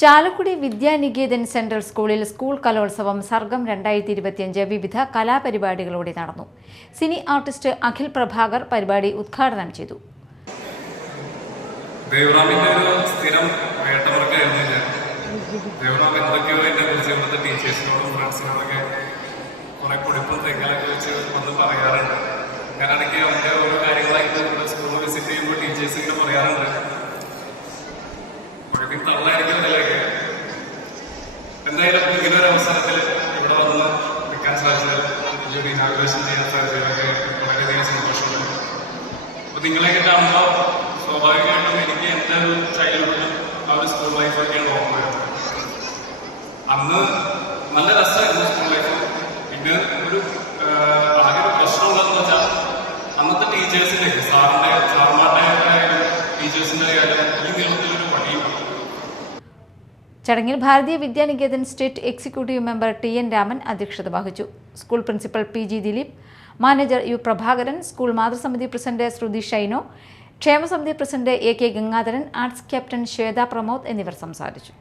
Chalakudy Vidyaniketan central സ്കൂളിൽ school Kalolsavam Sargam രണ്ടായിരത്തി ഇരുപത്തിയഞ്ച് വിവിധ കലാപരിപാടികളോടെ നടന്നു. സിനി ആർട്ടിസ്റ്റ് അഖിൽ പ്രഭാകർ പരിപാടി ഉദ്ഘാടനം ചെയ്തു. ഞാനാണെങ്കിൽ അവന്റെ ഓരോ കാര്യങ്ങളായിട്ട് സ്കൂൾ വിസിറ്റ് ചെയ്യുമ്പോൾ ടീച്ചേഴ്സ് പറയാറുണ്ട്. ഇനാഗ്രേഷൻ ചെയ്യാൻ സാധിച്ചതൊക്കെ വളരെയധികം സന്തോഷമുണ്ട്. അപ്പൊ നിങ്ങളെയൊക്കെ കാണുമ്പോൾ സ്വാഭാവികമായിട്ടും എനിക്ക് എന്റെ ഒരു ചൈൽഡ്ഹുഡ് ആ ഒരു സ്കൂൾ ലൈഫൊക്കെയാണ് ഓർമ്മ വരുന്നത്. അന്ന് നല്ല ചടങ്ങിൽ Bharatiya Vidyaniketan state executive member T N Raman അധ്യക്ഷത വഹിച്ചു. School principal P G Dileep manager U Prabhakaran school മാതൃസമിതി president Shruti Shaino ക്ഷേമസമിതി president A K Gangadharan arts captain Shwetha Pramod എന്നിവർ സംസാരിച്ചു.